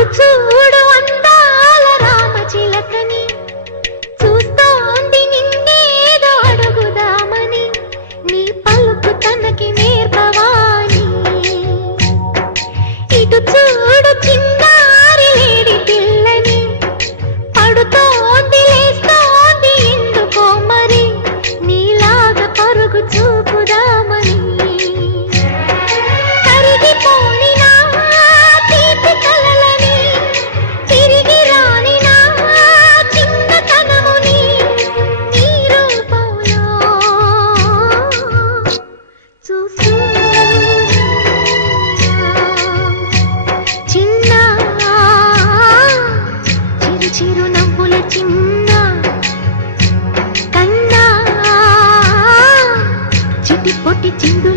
అటు చూడు అందాల రామచిలకని, చూస్తోంది నిన్నేదో అడుగుదామని, నీ పలుకు తనకి నేర్పవాని. ఇటు చూడు చిన్నారి లేడి పిల్లని, పడుతోంది లేస్తోంది ఎందుకో మరి, నీలాగా పరుగు చూపుదామని. చిరు నవ్వుల చిన్న కన్నా చిటి పొట్టి చిందు